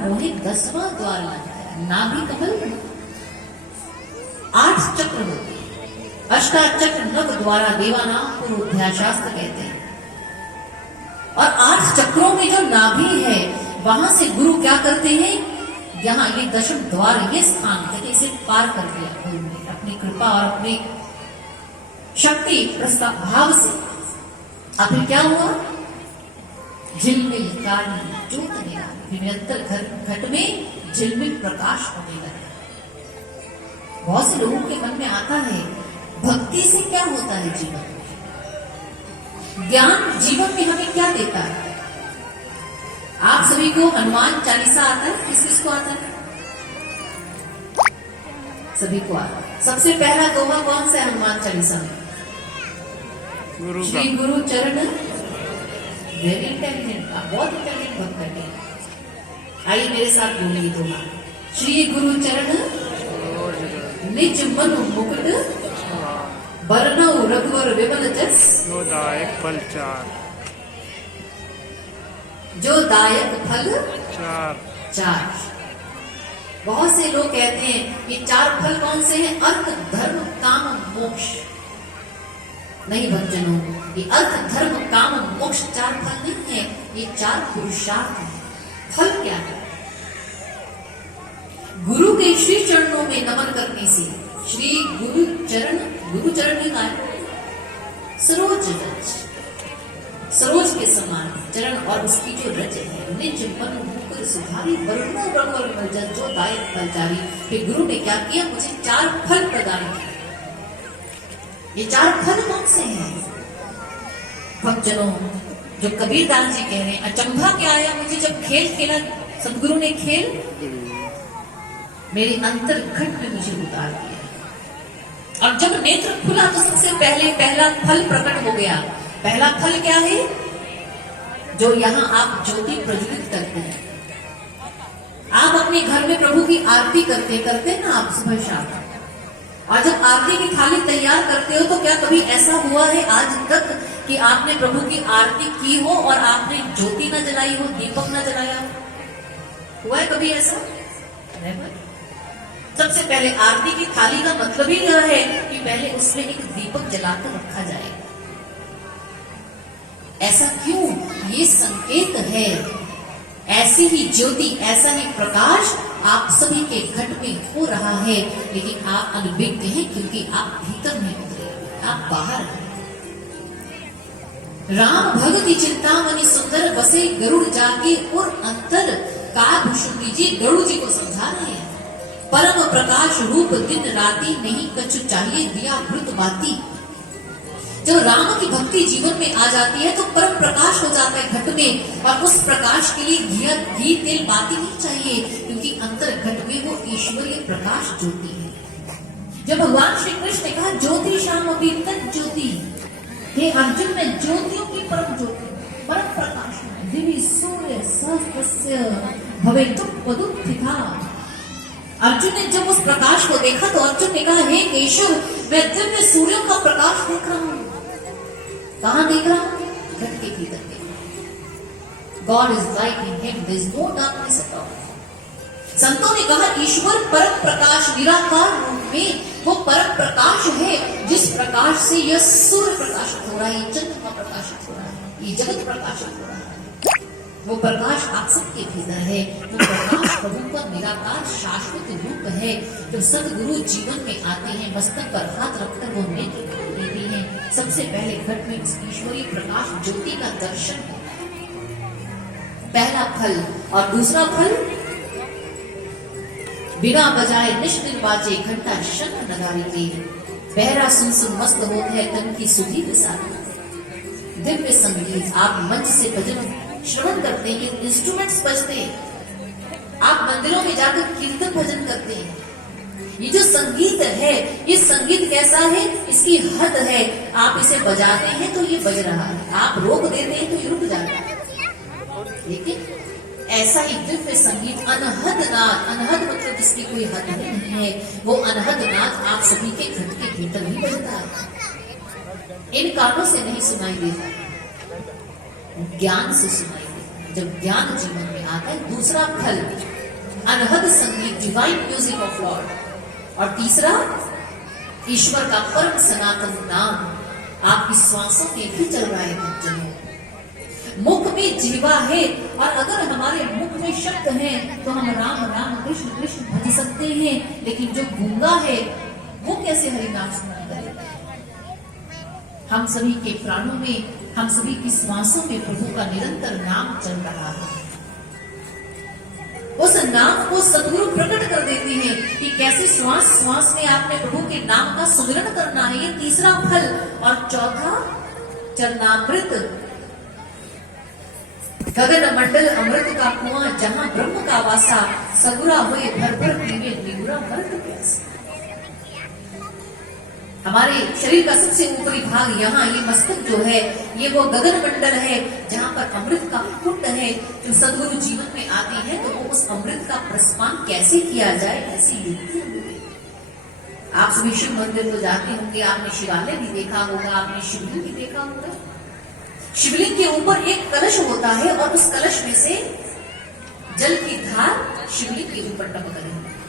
मोहे 10वां द्वार लगाया। नाभि कमल 8 चक्र होते हैं, अष्टाचक्र नव द्वारा देवानाम पूर्वाध्याशास्त्र कहते हैं। और 8 चक्रों में जो नाभि है वहां से गुरु क्या करते हैं, यहाँ ये 10वें द्वार, ये स्थान है, इसे पार कर दिया गुरु ने अपनी कृपा और अपनी शक्ति प्रस्ताव भाव से। अब फिर क्या हुआ, झिलमिल काली ज्योत निराली, निरंतर घट में झिलमिल प्रकाश होने लगा। बहुत से लोगों के मन में आता है भक्ति से क्या होता है जीवन में, ज्ञान जीवन में हमें क्या देता है। आप सभी को हनुमान चालीसा आता है, किस किस को आता है, सभी को आता है। सबसे पहला दोहा कौन सा है हनुमान चालीसा में, श्री गुरु चरण, वेरी इंटेलिजेंट, आप बहुत इंटेलिजेंट भक्त है। आइए मेरे साथ बोलिए दोहा, श्री गुरु चरण निज मनु मुकुट, बरनऊ रघुवर विमल जस, जो दायक फल चार, जो दायक फल चार। बहुत से लोग कहते हैं ये 4 फल कौन से हैं, अर्थ धर्म काम मोक्ष। नहीं भक्तजनों, ये अर्थ धर्म काम मोक्ष 4 फल नहीं है, ये 4 पुरुषार्थ है। फल क्या है, गुरु के श्री चरणों में नमन करने से, श्री गुरु चरण ही का सरोज रज, सरोज के समान चरण और उसकी जो रज है, निज मन मुकुर सुधारी, वरुणो रघुवर विमल जस, जो दायक फलचारी। फिर गुरु ने क्या किया, मुझे 4 फल प्रदान किए। ये 4 फल कौन से हैं भक्तजनों, जो कबीरदास जी कह रहे हैं। अचंभा क्या आया मुझे जब खेल खेला सदगुरु ने, खेल मेरी अंतर घट में मुझे उतार दिया। और जब नेत्र खुला तो सबसे पहले पहला फल प्रकट हो गया। पहला फल क्या है, जो यहाँ आप ज्योति प्रज्वलित करते हैं। आप अपने घर में प्रभु की आरती करते ना आप सुबह शाम, और जब आरती की थाली तैयार करते हो तो क्या कभी ऐसा हुआ है आज तक कि आपने प्रभु की आरती की हो और आपने ज्योति न जलाई हो, दीपक न जलाया हो? हुआ है कभी ऐसा? नहीं। सबसे पहले आरती की थाली का मतलब ही यह है कि पहले उसमें एक दीपक जलाकर रखा जाए। ऐसा क्यों? ये संकेत है, ऐसी ही ज्योति, ऐसा ही प्रकाश आप सभी के घट में हो रहा है, लेकिन आप अनभिज्ञ हैं क्योंकि आप भीतर नहीं उतरे, आप बाहर हैं। राम भगति चिंतामणि सुंदर, बसे गरुड़ जाके और अंतर, काभूषण दीजिए, गरुड़ जी को समझा रहे हैं। परम प्रकाश रूप दिन राती, नहीं कछु चाहिए दिया वृत बाती। जब राम की भक्ति जीवन में आ जाती है तो परम प्रकाश हो जाता है घट में, और उस प्रकाश के लिए घी तेल बाती नहीं चाहिए, क्योंकि अंतर घट में वो ईश्वरीय प्रकाश ज्योति है। जब भगवान श्री कृष्ण ने कहा ज्योति शाम अभी तक ज्योति, हे अर्जुन में ज्योतियों की परम ज्योति, परम प्रकाश है। दिव्य सूर्य सहस्रस्य भवेतुपदुत्थिता। अर्जुन ने जब उस प्रकाश को देखा तो अर्जुन ने कहा, हे केशव, मैं दिव्य सूर्यों का प्रकाश देख रहा हूं। कहां देख रहा हूं? घट के भीतर देख रहा हूं। God is light in him, there is no darkness at all. संतों ने कहा ईश्वर परम प्रकाश निराकार रूप में वो परम प्रकाश है, जिस प्रकाश से यह सूर्य प्रकाशित हो रहा है, चंद्रमा प्रकाशित हो रहा है, ये जगत प्रकाशित हो रहा है। वो प्रकाश आप सबके भीतर है। वो प्रकाश प्रभु का निराकार शाश्वत रूप है। जब सदगुरु जीवन में आते हैं, मस्तक पर हाथ रखकर वो नेत्र देते हैं, सबसे पहले घट में इस ईश्वरीय प्रकाश ज्योति का दर्शन होता है, पहला फल। और दूसरा फल, बिना बजाए निष्ठिर बाजे घंटा शंख नगारी के, बहरा सुन सुन मस्त होते है तन की सुधी विसारी। दिव्य संगीत, आप मंच से भजन श्रवण करते हैं, इंस्ट्रूमेंट्स बजते हैं, आप मंदिरों में जाकर कीर्तन भजन करते हैं। ये जो संगीत है, ये संगीत कैसा है, इसकी हद है। आप इसे बजाते हैं तो ये बज रहा है, आप रोक देते हैं तो ये रुक जाता है। लेकिन ऐसा ही दिव्य संगीत, अनहद नाद, अनहद मतलब जिसकी कोई हद नहीं है, वो अनहद नाद आप सभी के घट के भीतर भी बजता है। इन कानों से नहीं सुनाई देता, ज्ञान से सुनाई देता है। जब ज्ञान जीवन में आता है। दूसरा फल अनहद संगीत, डिवाइन म्यूजिक ऑफ लॉर्ड। और तीसरा ईश्वर का परम सनातन नाम आपकी श्वासों में भी चल रहा है भक्तजनों। मुख में जीवा है और अगर हमारे मुख में शब्द है तो हम राम राम कृष्ण कृष्ण भज सकते हैं, लेकिन जो गूंगा है वो कैसे हरि नाम स्मरण करेगा? हम सभी के प्राणों में, हम सभी की श्वासों में प्रभु का निरंतर नाम चल रहा है। उस नाम को सदगुरु प्रकट कर देते हैं कि कैसे श्वास श्वास में आपने प्रभु के नाम का सुमिरन करना है। ये तीसरा फल। और चौथा चरणामृत, गगन मंडल अमृत का कुआं, जहां ब्रह्म का वासा, सगुरा हुए भर भर पीवे निगुरा मर्द प्यासा। हमारे शरीर का सबसे ऊपरी भाग यहाँ, ये मस्तक जो है, ये वो गगन मंडल है जहाँ पर अमृत का कुंड है। जो सदगुरु जीवन में आते हैं तो वो उस अमृत का प्रस्पान कैसे किया जाए, ऐसी युक्ति होगी। आप सभी शिव मंदिर तो जाते होंगे, आपने शिवालय भी देखा होगा, आपने शिवलिंग भी देखा होगा। शिवलिंग के ऊपर एक कलश होता है और उस कलश में से जल की धार शिवलिंग के ऊपर टपक रही है।